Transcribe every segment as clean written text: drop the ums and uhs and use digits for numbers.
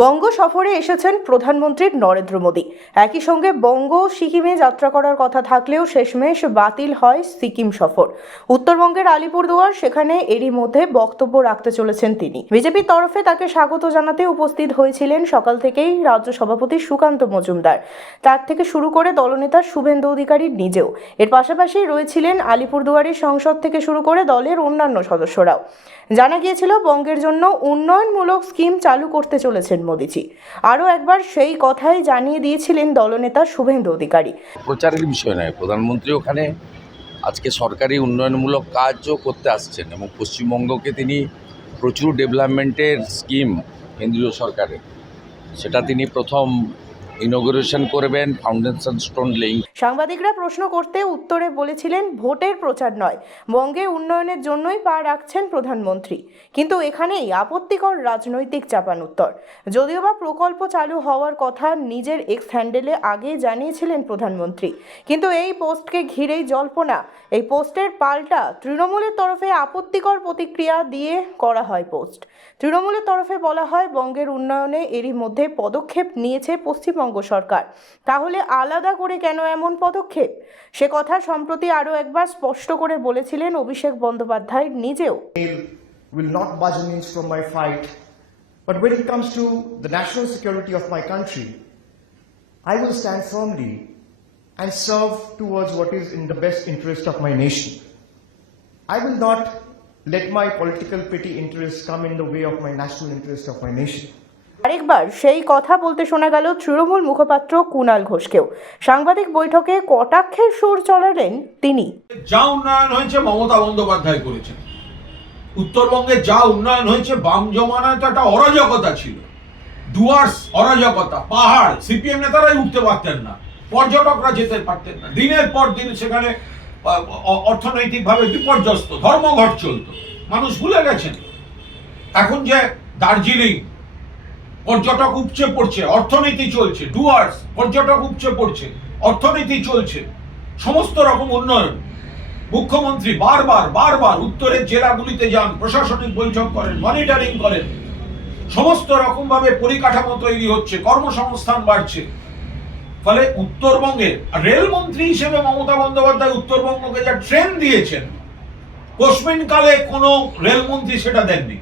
বঙ্গ সফরে এসেছেন প্রধানমন্ত্রী নরেন্দ্র মোদী। একই সঙ্গে বঙ্গ সিকিমে যাত্রা করার কথা থাকলেও শেষমেশ বাতিল হয় সিকিম সফর। উত্তরবঙ্গের আলিপুরদুয়ার, সেখানে এরই মধ্যে বক্তব্য রাখতে চলেছেন তিনি। বিজেপির তরফে তাকে স্বাগত জানাতে উপস্থিত হয়েছিলেন সকাল থেকেই রাজ্য সভাপতি সুকান্ত মজুমদার, তার থেকে শুরু করে দলনেতা শুভেন্দু অধিকারী নিজেও। এর পাশাপাশি রয়েছিলেন আলিপুরদুয়ারের সংসদ থেকে শুরু করে দলের অন্যান্য সদস্যরাও। জানা গিয়েছিল বঙ্গের জন্য উন্নয়নমূলক স্কিম চালু করতে চলেছেন মোদিজি। আরও একবার সেই কথাই জানিয়ে দিয়েছিলেন দলনেতা শুভেন্দু অধিকারী। প্রচারের বিষয় নয়, প্রধানমন্ত্রী ওখানে আজকে সরকারি উন্নয়নমূলক কাজও করতে আসছেন এবং পশ্চিমবঙ্গকে তিনি প্রচুর ডেভেলপমেন্টের স্কিম কেন্দ্রীয় সরকারের, সেটা তিনি প্রথম ইনগ্রেশন করবেন, ফাউন্ডেশন স্টোন লেইং। সাংবাদিকরা প্রশ্ন করতে উত্তরে বলেছিলেন, ভোটের প্রচার নয়, বঙ্গে উন্নয়নের জন্যই পা রাখছেন প্রধানমন্ত্রী। কিন্তু এখানেই আপত্তিকর রাজনৈতিক চাপানুত্তর। যদিও বা প্রকল্প চালু হওয়ার কথা নিজের এক্স হ্যান্ডেলে আগে জানিয়েছিলেন প্রধানমন্ত্রী, কিন্তু এই পোস্টকে ঘিরেই জল্পনা। এই পোস্টের পাল্টা তৃণমূলের তরফে আপত্তিকর প্রতিক্রিয়া দিয়ে করা হয় পোস্ট। তৃণমূলের তরফে বলা হয়, বঙ্গের উন্নয়নে এরই মধ্যে পদক্ষেপ নিয়েছে পশ্চিমবঙ্গ সরকার, তাহলে আলাদা করে কেন এমন পদক্ষেপ? সে কথা সম্প্রতি আরও একবার স্পষ্ট করে বলেছিলেন অভিষেক বন্দ্যোপাধ্যায় নিজেও। Will not budge an inch from my fight, but when it comes to the national security of my country, I will stand firmly and serve towards what is in the best interest of my nation. I will not let my political petty interests come in the way of my national interest of my nation. আরেকবার সেই কথা বলতে শোনা গেল তৃণমূল মুখপাত্র কুণাল ঘোষকেও। সাংবাদিক বৈঠকে কটাক্ষের সুর চড়ালেন তিনি। যা উন্নয়ন হয়েছে মমতা বন্দ্যোপাধ্যায় করেছেন। উত্তরবঙ্গে যা উন্নয়ন হয়েছে, বাম জমানায় তো একটা অরাজকতা ছিল, ডুয়ার্স অরাজকতা, পাহাড়, সিপিএম নেতারাই উঠতে পারতেন না, পর্যটকরা যেতে পারতেন না, দিনের পর দিন সেখানে অর্থনৈতিকভাবে বিপর্যস্ত, ধর্মঘট চলত, মানুষ ভুলে গেছেন। এখন যে দার্জিলিং পর্যটক উপচে পড়ছে, অর্থনীতি চলছে, ডুয়ার্স পর্যটক উপচে পড়ছে, অর্থনীতি চলছে, সমস্ত রকম উন্নয়ন। মুখ্যমন্ত্রী বারবার উত্তরের জেলাগুলিতে যান, প্রশাসনিক বৈঠক করেন, মনিটরিং করেন, সমস্ত রকম ভাবে পরিকাঠামো তৈরি হচ্ছে, কর্মসংস্থান বাড়ছে। ফলে উত্তরবঙ্গের রেলমন্ত্রী হিসেবে মমতা বন্দ্যোপাধ্যায় উত্তরবঙ্গকে যা ট্রেন দিয়েছেন, কোশ্মিন কালে কোনো রেলমন্ত্রী সেটা দেননি।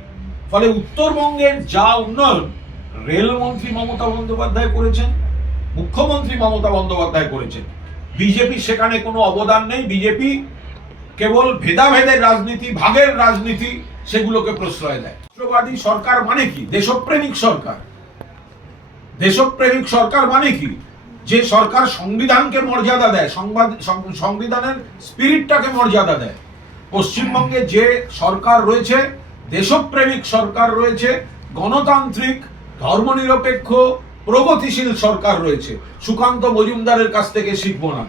ফলে উত্তরবঙ্গের যা উন্নয়ন রেলমন্ত্রী মমতা বন্দ্যোপাধ্যায় করেছেন, মুখ্যমন্ত্রী মমতা বন্দ্যোপাধ্যায় করেছেন। বিজেপি সেখানে কোনো অবদান নেই। বিজেপি কেবল ভেদাভেদের রাজনীতি, ভাগের রাজনীতি, সেগুলোকে প্রশ্রয় দেয়। রাষ্ট্রবাদী সরকার মানে কি? দেশপ্রেমিক সরকার। দেশপ্রেমিক সরকার মানে কি? যে সরকার সংবিধানকে মর্যাদা দেয়, সংবিধানের স্পিরিটটাকে মর্যাদা দেয়। পশ্চিমবঙ্গে যে সরকার রয়েছে, দেশপ্রেমিক সরকার রয়েছে, গণতান্ত্রিক, ধর্মনিরপেক্ষ, প্রগতিশীল সরকার রয়েছে। সুকান্ত মজুমদারের কাছ থেকে শিখবো না।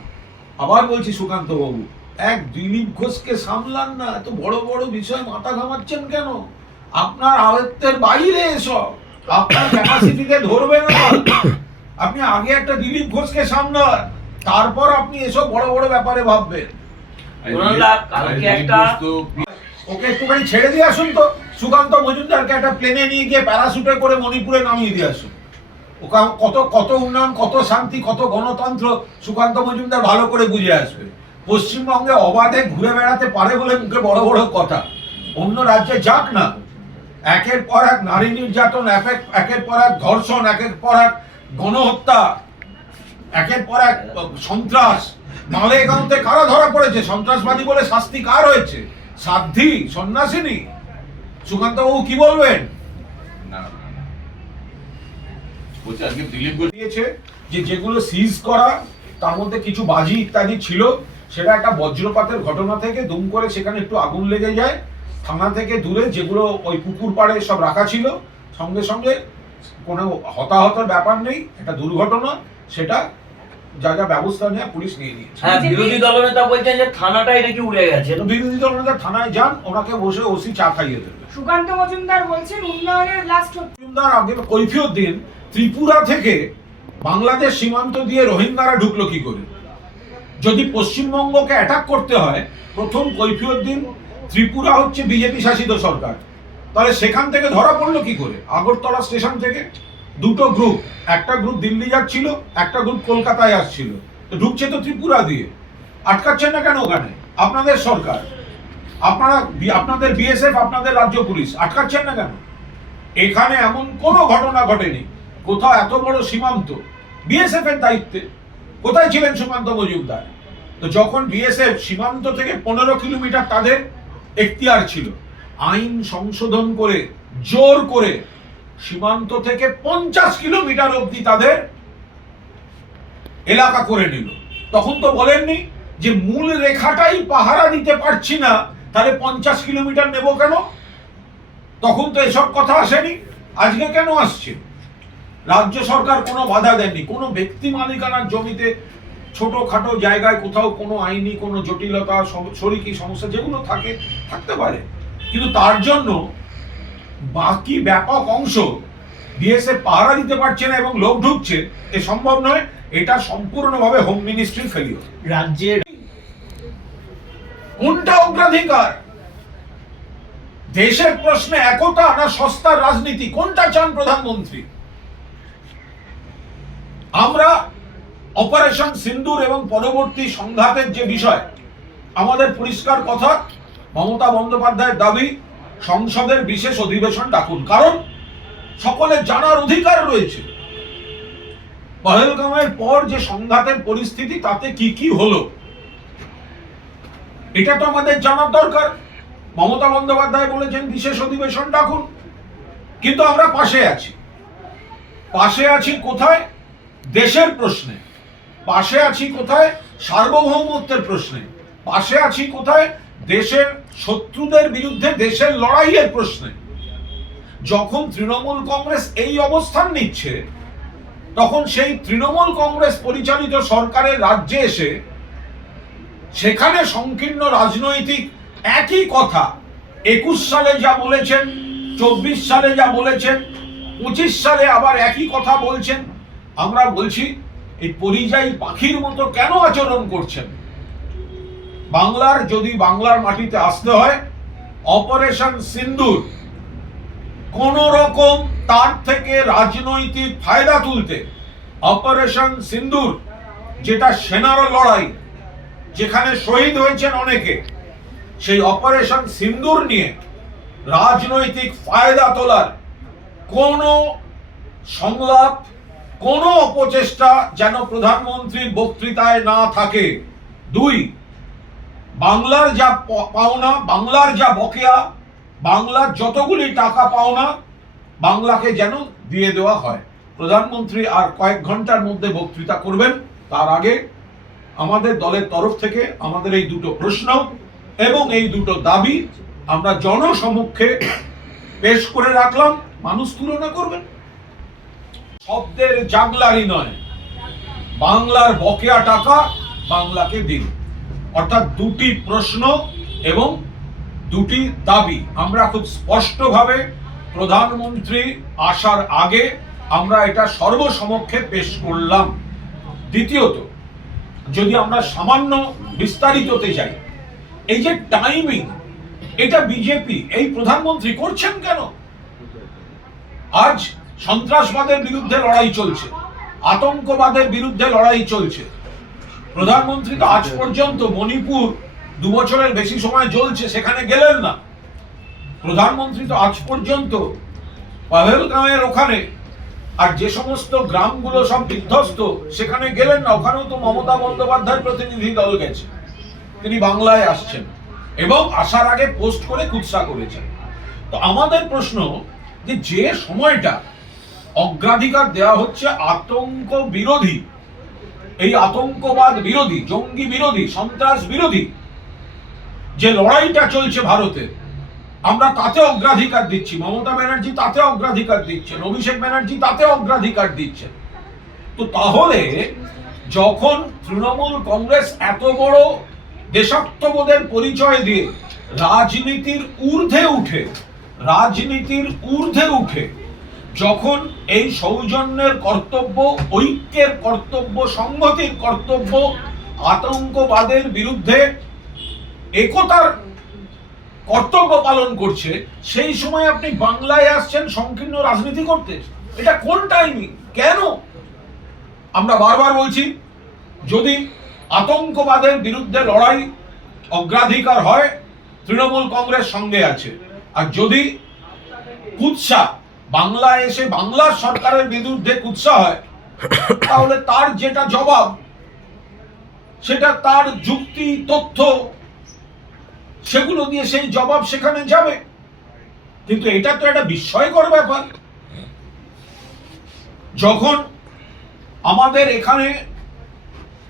আবার বলছি, সুকান্ত বাবু, এক দিলীপ ঘোষকে সামলান না, এত বড় বড় বিষয় মাথা ঘামাচ্ছেন কেন? আপনার আয়ত্তের বাইরে এসব, আপনার ক্যাপাসিটিতে ধরবে না। আপনি আগে একটা দিলীপ ঘোষকে সামলান, তারপর আপনি এসব বড় বড় ব্যাপারে ভাববেন। ওকে একটুখানি ছেড়ে দিয়ে আসুন তো, সুকান্ত মজুমদারকে একটা প্লেনে নিয়ে গিয়ে প্যারাশুটে করে মণিপুরে নামিয়ে দিয়ে আসুন। কত কত উন্নয়ন, কত শান্তি, কত গণতন্ত্র সুকান্ত মজুমদার ভালো করে বুঝে আসবে। পশ্চিমবঙ্গে অবাধে ঘুরে বেড়াতে পারে বলে মুখে বড় বড় কথা। অন্য রাজ্যে যাক না, একের পর এক নারী নির্যাতন, একের পর এক ধর্ষণ, একের পর এক গণহত্যা, একের পর এক সন্ত্রাস। মালেগাঁওতে কারা ধরা পড়েছে সন্ত্রাসবাদী বলে? শাস্তি কার হয়েছে? সাধ্বী, সন্ন্যাসিনী। সুকান্ত বাবু কি বলবেন? দিয়েছে যে যেগুলো সিজ করা, তার মধ্যে কিছু বাজি ইত্যাদি ছিল, সেটা একটা বজ্রপাতের ঘটনা থেকে দুম করে সেখানে একটু আগুন লেগে যায়। থানা থেকে দূরে যেগুলো ওই পুকুর পাড়ে সব রাখা ছিল, সঙ্গে সঙ্গে কোনো হতাহতের ব্যাপার নেই, এটা দুর্ঘটনা। সেটা যা যা ব্যবস্থা নেয় পুলিশ নিয়ে নিয়েছে। হ্যাঁ, বিরোধী দলনেতা বলছেন যে থানাটাই নাকি উড়ে গেছে। বিরোধী দলনেতা থানায় যান, ওনাকে বসে ওসি চা খাইয়ে দেবে। সুকান্ত মজুমদার বলছেন উন্নয়নের লাস্ট মজুমদার আগে কৈফিয়ত দিন, ত্রিপুরা থেকে বাংলাদেশ সীমান্ত দিয়ে রোহিঙ্গারা ঢুকলো কি করে? যদি পশ্চিমবঙ্গকে অ্যাটাক করতে হয়, প্রথম কৈফিয়ত দিন। ত্রিপুরা হচ্ছে বিজেপি শাসিত সরকার, তাহলে সেখান থেকে ধরা পড়লো কি করে? আগরতলা স্টেশন থেকে দুটো গ্রুপ, একটা গ্রুপ দিল্লি যাচ্ছিল, একটা গ্রুপ কলকাতায় আসছিল, তো ঢুকছে তো ত্রিপুরা দিয়ে, আটকাচ্ছেন না কেন ওখানে? আপনাদের সরকার, আপনাদের বিএসএফ, আপনাদের রাজ্য পুলিশ আটকাচ্ছেন না কেন? এখানে এমন কোনো ঘটনা ঘটেনি কোথাও এত বড় সীমান্ত বিএসএফ এর দায়িত্বে। কোথায় ছিলেন সুকান্ত মজুমদার? তো যখন বিএসএফ সীমান্ত থেকে 15 কিলোমিটার তাদের এখতিয়ার ছিল, আইন সংশোধন করে জোর করে সীমান্ত থেকে 50 কিলোমিটার অবধি তাদের এলাকা করে নিল। তখন তো বলেননি যে মূল রেখাটাই পাহারা দিতে পারছি না, তাহলে 50 কিলোমিটার নেব কেন? তখন তো এসব কথা আসেনি, আজকে কেন আসছে? রাজ্য সরকার কোনো বাধা দেননি। কোনো ব্যক্তি মালিকানার জমিতে ছোটখাটো জায়গায় কোথাও কোনো আইনি কোনো জটিলতা, শরিকি সমস্যা যেগুলো থাকতে পারে, কিন্তু তার জন্য বাকি ব্যাপক অংশ বিএসএফ পাহারা দিতে পারছে না এবং লোক ঢুকছে, এ সম্ভব নয়। এটা সম্পূর্ণভাবে হোম মিনিস্ট্রির ফেলিওর। রাজ্যের কোনটা অগ্রাধিকার? দেশের প্রশ্নে একতা না সস্তার রাজনীতি, কোনটা চান প্রধানমন্ত্রী? আমরা অপারেশন সিন্দুর এবং পরবর্তী সংঘাতের যে বিষয়, আমাদের পরিষ্কার কথা, মমতা বন্দ্যোপাধ্যায়ের দাবি সংসদের বিশেষ অধিবেশন ডাকুন, কারণ সকলের জানার অধিকার রয়েছে পহেলগামের পর যে সংঘাতের পরিস্থিতি, তাতে কি কি হলো, এটা তো আমাদের জানার দরকার। মমতা বন্দ্যোপাধ্যায় বলেছেন বিশেষ অধিবেশন ডাকুন, কিন্তু আমরা পাশে আছি কোথায়? দেশের প্রশ্নে। পাশে আছি কোথায়? সার্বভৌমত্বের প্রশ্নে। পাশে আছি কোথায়? দেশের শত্রুদের বিরুদ্ধে দেশের লড়াইয়ের প্রশ্নে। যখন তৃণমূল কংগ্রেস এই অবস্থান নিচ্ছে, তখন সেই তৃণমূল কংগ্রেস পরিচালিত সরকারের রাজ্যে এসে সেখানে সংকীর্ণ রাজনৈতিক একই কথা 21 সালে যা বলেছেন, 24 সালে যা বলেছেন, 25 সালে আবার একই কথা বলছেন। আমরা বলছি এই পরিযায়ী পাখির মতো কেন আচরণ করছেন? যদি বাংলার মাটিতে আসতে হয়, অপারেশন সিন্দুর কোন রকম তার থেকে রাজনৈতিক ফায়দা তুলতে, অপারেশন সিন্দুর যেটা সেনার লড়াই, যেখানে শহীদ হয়েছেন অনেকে, সেই অপারেশন সিন্দুর নিয়ে রাজনৈতিক ফায়দা তোলার কোন সংলাপ, কোন অপচেষ্টা যেন প্রধানমন্ত্রীর বক্তৃতায় না থাকে। 2, বাংলার যা পাওনা, বাংলার যা বকেয়া, বাংলার যতগুলি টাকা পাওনা, বাংলাকে যেন দিয়ে দেওয়া হয়। প্রধানমন্ত্রী আর কয়েক ঘন্টার মধ্যে বক্তৃতা করবেন, তার আগে আমাদের দলের তরফ থেকে আমাদের এই দুটো প্রশ্ন এবং এই দুটো দাবি আমরা জনসমক্ষে পেশ করে রাখলাম, মানুষ তুলনা করবেন। শব্দের জাগলারি নয়, বাংলার বকেয়া টাকা বাংলাকে দিন। অর্থাৎ দুটি প্রশ্ন এবং দুটি দাবি আমরা খুব স্পষ্টভাবে প্রধানমন্ত্রী আসার আগে আমরা এটা সর্বসমক্ষে পেশ করলাম। দ্বিতীয়ত, যদি আমরা সামান্য বিস্তারিততে যাই, এই যে টাইমিং, এটা বিজেপি, এই প্রধানমন্ত্রী করছেন কেন? আজ সন্ত্রাসবাদের বিরুদ্ধে লড়াই চলছে, আতঙ্কবাদের বিরুদ্ধে লড়াই চলছে। প্রধানমন্ত্রী তো আজ পর্যন্ত মণিপুর 2 বছরের বেশি সময় জ্বলছে, সেখানে গেলেন না। প্রধানমন্ত্রী তো আজ পর্যন্ত পহেলগামের ওখানে আর যে সমস্ত গ্রামগুলো সব বিধ্বস্ত, সেখানে গেলেন না। ওখানেও তো মমতা বন্দ্যোপাধ্যায়ের প্রতিনিধি দল গেছে, তিনি বাংলায় আসছেন এবং আসার আগে পোস্ট করে কুৎসা করেছেন। তো আমাদের প্রশ্ন, যে সময়টা অগ্রাধিকার দেওয়া হচ্ছে আতঙ্ক বিরোধী, এই আতঙ্কবাদ বিরোধী, জঙ্গি বিরোধী, সন্ত্রাস বিরোধী যে লড়াইটা চলছে ভারতে, আমরা তাতে অগ্রাধিকার দিচ্ছি। মমতা ব্যানার্জি তাতে অগ্রাধিকার দিচ্ছেন, অভিষেক ব্যানার্জি তাতে অগ্রাধিকার দিচ্ছেন। তো তাহলে যখন তৃণমূল কংগ্রেস এত বড় দেশাত্মবোধের পরিচয় দিয়ে রাজনীতির ঊর্ধ্বে উঠে যখন এই সৌজন্যের কর্তব্য, ঐক্যের কর্তব্য, সংহতির কর্তব্য, আতঙ্কবাদের বিরুদ্ধে একতার কর্তব্য পালন করছে, সেই সময় আপনি বাংলায় আসছেন সংকীর্ণ রাজনীতি করতে। এটা কোন টাইমিং? কেন? আমরা বারবার বলছি, যদি আতঙ্কবাদের বিরুদ্ধে লড়াই অগ্রাধিকার হয়, তৃণমূল কংগ্রেস সঙ্গে আছে। আর যদি কুৎসা বাংলায় এসে বাংলার সরকারের বিরুদ্ধে কুৎসা হয়, তাহলে তার যেটা জবাব, সেটা তার যুক্তি, তথ্য, সেগুলো দিয়ে সেই জবাব সেখানে যাবে। কিন্তু এটা তো একটা বিস্ময়কর ব্যাপার, যখন আমাদের এখানে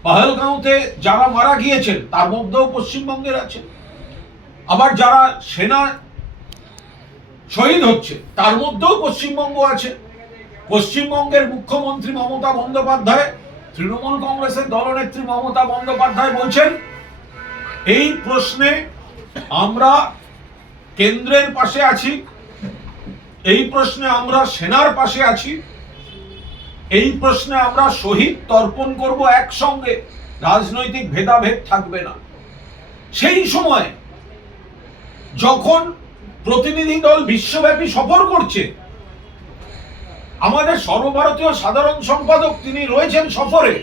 পহেলগাঁওতে যারা মারা গিয়েছেন তার মধ্যেও পশ্চিমবঙ্গের আছে, আবার যারা সেনা শহীদ হচ্ছে তার মধ্যেও পশ্চিমবঙ্গ আছে। পশ্চিমবঙ্গের মুখ্যমন্ত্রী মমতা বন্দ্যোপাধ্যায়, তৃণমূল কংগ্রেসের দলনেত্রী মমতা বন্দ্যোপাধ্যায় বলছেন, এই প্রশ্নে আমরা কেন্দ্রের পাশে আছি, এই প্রশ্নে আমরা সেনার পাশে আছি, এই প্রশ্নে আমরা শহীদ তর্পণ করব একসঙ্গে, রাজনৈতিক ভেদাভেদ থাকবে না। সেই সময় যখন প্রতিনিধি দল বিশ্বব্যাপী সফর করছে, আমাদের সর্বভারতীয় সাধারণ সম্পাদক তিনি রয়েছেন সফরে,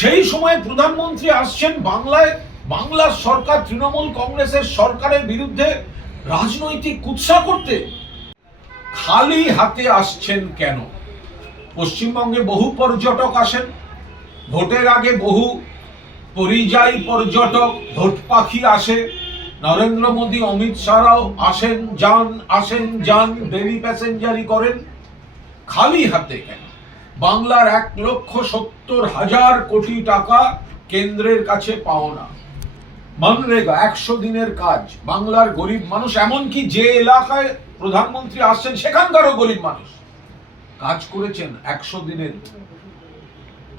সেই সময় প্রধানমন্ত্রী আসছেন বাংলায়, বাংলার সরকার তৃণমূল কংগ্রেসের সরকারের বিরুদ্ধে রাজনৈতিক কুৎসা করতে। খালি হাতে আসছেন কেন? পশ্চিমবঙ্গে বহু পর্যটক আসেন, ভোটের আগে বহু পরিযায়ী পর্যটক, ভোট পাখি আসে, নরেন্দ্র মোদী, অমিত শাহরাও আসেন যান, আসেন যান, ডেলি প্যাসেঞ্জারি করেন। খালি হাতে কেন? বাংলার 1,70,000 কোটি টাকা কেন্দ্রের কাছে পাওনা, মনরেগা 100 দিনের কাজ, বাংলার গরিব মানুষ, এমনকি যে এলাকায় প্রধানমন্ত্রী আসছেন সেখানকারও গরিব মানুষ কাজ করেছেন 100 দিনের,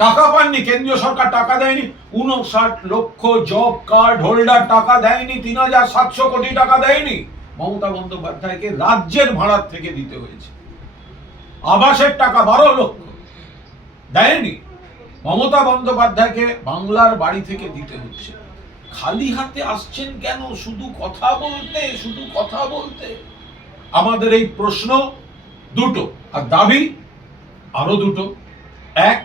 টাকা পাননি। কেন্দ্রীয় সরকার টাকা দেয়নি, 59 লক্ষ জব কার্ড হোল্ডার টাকা দেয়নি, 3,700 কোটি টাকা দেয়নি। মমতা বন্দ্যোপাধ্যায়কে রাজ্যের ভাড়ার থেকে দিতে হয়েছে। আবাসের টাকা 12 লক্ষ দেয়নি, মমতা বন্দ্যোপাধ্যায়কে বাংলার বাড়ি থেকে দিতে হচ্ছে। খালি হাতে আসছেন কেন? শুধু কথা বলতে, শুধু কথা বলতে। আমাদের এই প্রশ্ন দুটো, আর দাবি আরো দুটো। এক,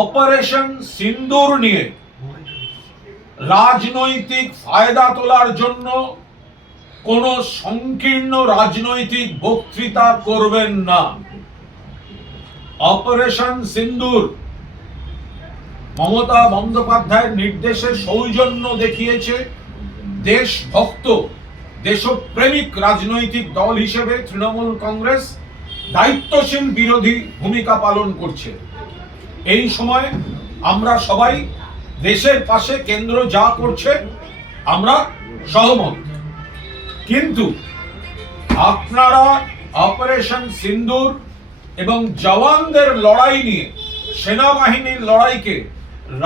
অপারেশন সিন্দুর নিয়ে রাজনৈতিক ফায়দা তোলার জন্য কোন সংকীর্ণ রাজনৈতিক বক্তৃতা করবেন না। অপারেশন সিন্দুর মমতা বন্দ্যোপাধ্যায়ের নির্দেশে সৌজন্য দেখিয়েছে দেশভক্ত, দেশপ্রেমিক রাজনৈতিক দল হিসেবে তৃণমূল কংগ্রেস দায়িত্বশীল বিরোধী ভূমিকা পালন করছে। এই সময় আমরা সবাই দেশের পাশে, কেন্দ্র যা করছে আমরা সহমত, কিন্তু আপনারা অপারেশন সিন্দুর এবং জওয়ানদের লড়াই নিয়ে, সেনাবাহিনীর লড়াইকে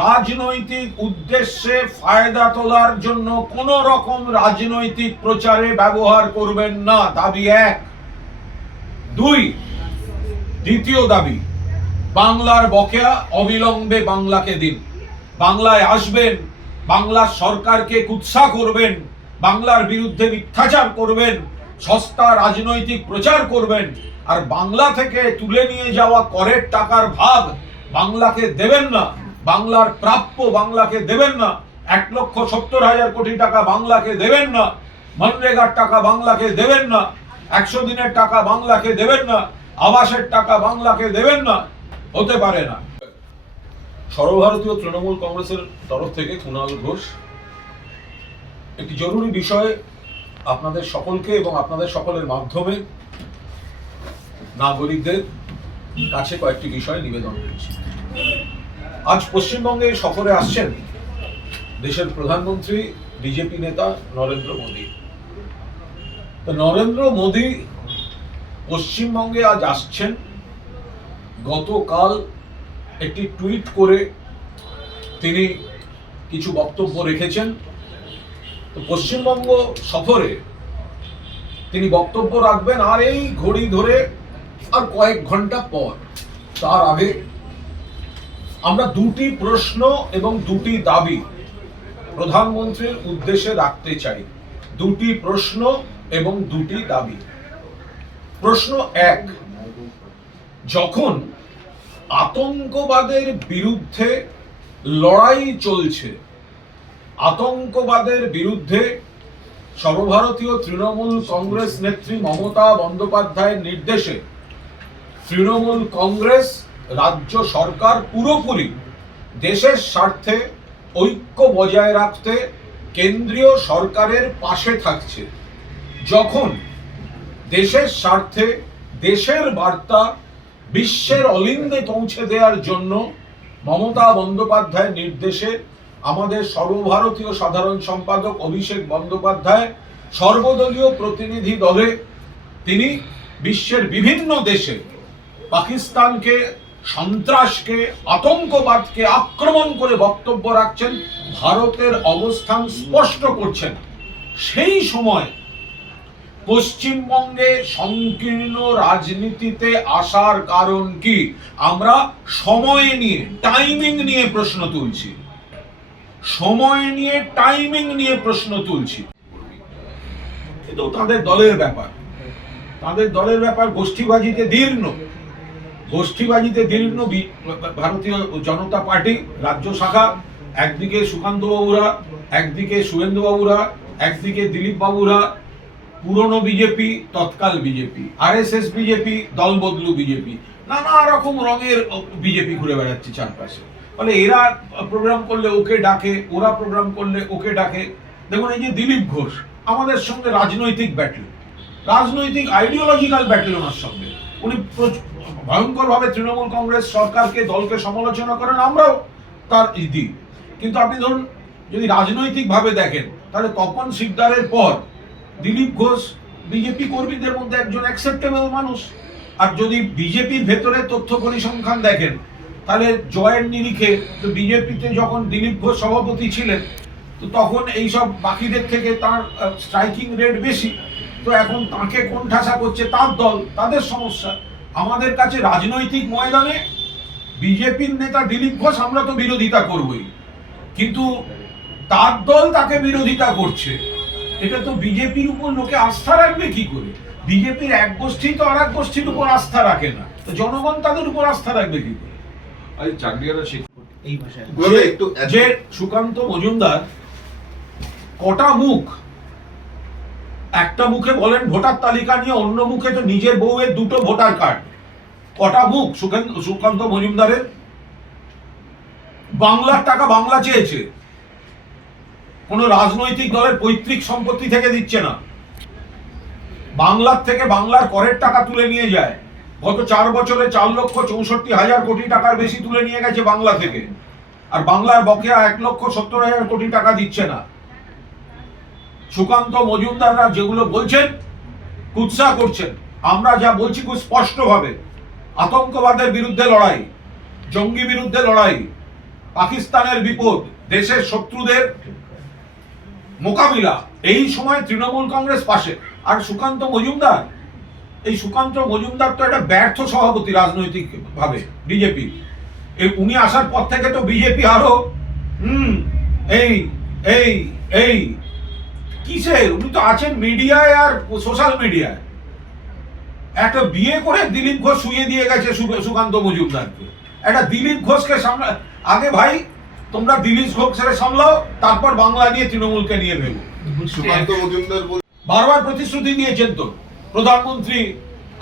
রাজনৈতিক উদ্দেশ্যে ফায়দা তোলার জন্য কোন রকম রাজনৈতিক প্রচারে ব্যবহার করবেন না। দাবি এক। দুই, দ্বিতীয় দাবি, বাংলার বকেয়া অবিলম্বে বাংলাকে দিন। বাংলায় আসবেন, বাংলার সরকারকে কুৎসা করবেন, বাংলার বিরুদ্ধে মিথ্যাচার করবেন, সস্তা রাজনৈতিক প্রচার করবেন, আর বাংলা থেকে তুলে নিয়ে যাওয়া করের টাকার ভাগ বাংলাকে দেবেন না, বাংলার প্রাপ্য বাংলাকে দেবেন না, 1,70,000 কোটি টাকা বাংলাকে দেবেন না, মনরেগার টাকা বাংলাকে দেবেন না, 100 দিনের টাকা বাংলাকে দেবেন না, আবাসের টাকা বাংলাকে দেবেন না, হতে পারে না। সর্বভারতীয় তৃণমূল কংগ্রেসের তরফ থেকে কুণাল ঘোষ একটি জরুরি বিষয় আপনাদের সকলকে এবং আপনাদের সকলের মাধ্যমে নাগরিকদের কাছে কয়েকটি বিষয় নিবেদন করছি। আজ পশ্চিমবঙ্গে সফরে আসছেন দেশের প্রধানমন্ত্রী, বিজেপি নেতা নরেন্দ্র মোদী। তো নরেন্দ্র মোদী পশ্চিমবঙ্গে আজ আসছেন। গতকাল একটি টুইট করে তিনি কিছু বক্তব্য রেখেছেন। তো পশ্চিমবঙ্গ সফরে তিনি বক্তব্য রাখবেন, আর এই ঘড়ি ধরে আর কয়েক ঘন্টা পর, তার আগে আমরা দুটি প্রশ্ন এবং দুটি দাবি প্রধানমন্ত্রীর উদ্দেশ্যে রাখতে চাই। দুটি প্রশ্ন এবং দুটি দাবি। প্রশ্ন এক, যখন আতঙ্কবাদের বিরুদ্ধে লড়াই চলছে, আতঙ্কবাদের বিরুদ্ধে সর্বভারতীয় তৃণমূল কংগ্রেস নেত্রী মমতা বন্দ্যোপাধ্যায়ের নির্দেশে তৃণমূল কংগ্রেস রাজ্য সরকার পুরোপুরি দেশের স্বার্থে ঐক্য বজায় রাখতে কেন্দ্রীয় সরকারের পাশে থাকছে। যখন দেশের স্বার্থে দেশের বার্তা বিশ্বের অলিন্দে পৌঁছে দেওয়ার জন্য মমতা বন্দ্যোপাধ্যায়ের নির্দেশে আমাদের সর্বভারতীয় সাধারণ সম্পাদক অভিষেক বন্দ্যোপাধ্যায় সর্বদলীয় প্রতিনিধি দলে তিনি বিশ্বের বিভিন্ন দেশে পাকিস্তানকে, সন্ত্রাসকে, আতঙ্কবাদকে আক্রমণ করে বক্তব্য রাখছেন, ভারতের অবস্থান স্পষ্ট করছেন। সেই সময় পশ্চিমবঙ্গে সংকীর্ণ রাজনীতিতে আসার কারণ কি? আমরা সময় নিয়ে, টাইমিং নিয়ে প্রশ্ন তুলছি, সময় নিয়ে, টাইমিং নিয়ে প্রশ্ন তুলছি। কিন্তু তাদের দলের ব্যাপার, তাদের দলের ব্যাপার গোষ্ঠীবাজিতে দীর্ণ, গোষ্ঠীবাজিতে দীর্ণ ভারতীয় জনতা পার্টি রাজ্য শাখা, একদিকে সুকান্ত বাবুরা, একদিকে শুভেন্দু বাবুরা, একদিকে দিলীপ বাবুরা, পুরনো বিজেপি, তৎকাল বিজেপি, আরএসএস বিজেপি, দলবদলু বিজেপি, নানা রকম রঙের বিজেপি ঘুরে বেড়াচ্ছে চারপাশে। মানে এরা প্রোগ্রাম করলে ওকে ডাকে, ওরা প্রোগ্রাম করলে ওকে ডাকে। দেখুন, এই যে দিলীপ ঘোষ, আমাদের সঙ্গে রাজনৈতিক ব্যাটল, রাজনৈতিক আইডিওলজিক্যাল ব্যাটল ওনার সঙ্গে। উনি ভয়ঙ্করভাবে তৃণমূল কংগ্রেস সরকারকে, দলকে সমালোচনা করেন, আমরাও তার দিই। কিন্তু আপনি ধরুন যদি রাজনৈতিকভাবে দেখেন, তাহলে তপন শিকদারের পর দিলীপ ঘোষ বিজেপি কর্মীদের মধ্যে একজন অ্যাকসেপ্টেবল মানুষ। আর যদি বিজেপির ভেতরে তথ্য পরিসংখ্যান দেখেন, তাহলে জয়ের নিরিখে তো বিজেপিতে যখন দিলীপ ঘোষ সভাপতি ছিলেন, তো তখন এইসব বাকিদের থেকে তার স্ট্রাইকিং রেট বেশি। তো এখন তাকে কোণঠাসা করছে তার দল, তাদের সমস্যা। আমাদের কাছে রাজনৈতিক ময়দানে বিজেপির নেতা দিলীপ ঘোষ, আমরা তো বিরোধিতা করবই, কিন্তু তার দল তাকে বিরোধিতা করছে। এটা তো বিজেপির উপর লোকে আস্থা রাখবে কি করে? বিজেপির এক গোষ্ঠী তো আর এক গোষ্ঠীর উপর আস্থা রাখে না, তো জনগণ তাদের উপর আস্থা রাখবে কি করে? যে সুকান্ত মজুমদার কটা মুখ, একটা মুখে বলেন ভোটার তালিকা নিয়ে, অন্য মুখে তো নিজের বউয়ের দুটো ভোটার কার্ড। কটা মুখ সুকান্ত মজুমদারের? বাংলার টাকা বাংলা চেয়েছে, কোন রাজনৈতিক দলের পৈতৃক সম্পত্তি থেকে দিচ্ছে না। বাংলার থেকে বাংলার করের টাকা তুলে নিয়ে যায়। গত 4 বছরে 4,64,000 কোটি টাকার বেশি তুলে নিয়ে গেছে বাংলা থেকে। আর বাংলার বকেয়া 1,70,000 কোটি টাকা দিচ্ছে না। সুকান্ত মজুমদাররা যেগুলো বলছেন, কুৎসা করছেন। আমরা যা বলছি খুব স্পষ্টভাবে, আতঙ্কবাদের বিরুদ্ধে লড়াই, জঙ্গি বিরুদ্ধে লড়াই, পাকিস্তানের বিপদ, দেশের শত্রুদের মোকাবিলা, এই সময় তৃণমূল কংগ্রেস পাশে। আর সুকান্ত মজুমদার, এই সুকান্ত মজুমদার তো একটা ব্যর্থ সভাপতি রাজনৈতিক ভাবে বিজেপি। উনি আসার পর থেকে তো বিজেপি আরো এই এই এই কিসের, উনি তো আছেন মিডিয়ায় আর সোশ্যাল মিডিয়ায়। একটা বিয়ে করে দিলীপ ঘোষ শুয়ে দিয়ে গেছে সুকান্ত মজুমদারকে। একটা দিলীপ ঘোষকে সামলা, আগে ভাই তোমরা দিলীপ ঘোষকে সামলাও, তারপর বাংলা নিয়ে তৃণমূলকে নিয়ে ভেবো। সুকান্ত মজুমদার বারবার প্রতিশ্রুতি দিয়েছেন তো প্রধানমন্ত্রী,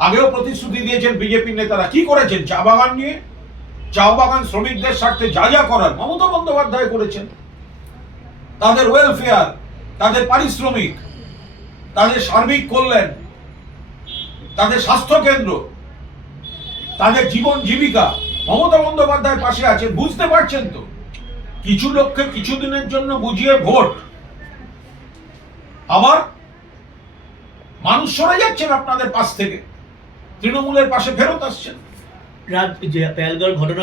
আগেও প্রতিশ্রুতি দিয়েছেন বিজেপির নেতারা। কি করেছেন? চা বাগান নিয়ে, চা বাগান শ্রমিকদের স্বার্থে যা যা করার মমতা বন্দ্যোপাধ্যায় করেছেন। তাদের ওয়েলফেয়ার, তাদের পারিশ্রমিক, তাদের সার্বিক কল্যাণ, তাদের স্বাস্থ্য কেন্দ্র, তাদের জীবন জীবিকা, মমতা বন্দ্যোপাধ্যায় পাশে আছেন। বুঝতে পারছেন তো? কিছু লোককে কিছুদিনের জন্য বুঝিয়ে ভোট, আবার মানুষ সরে যাচ্ছেন আপনাদের পাশ থেকে, তৃণমূলের পাশে ফেরত আসছেন। পেহেলগাঁও ঘটনা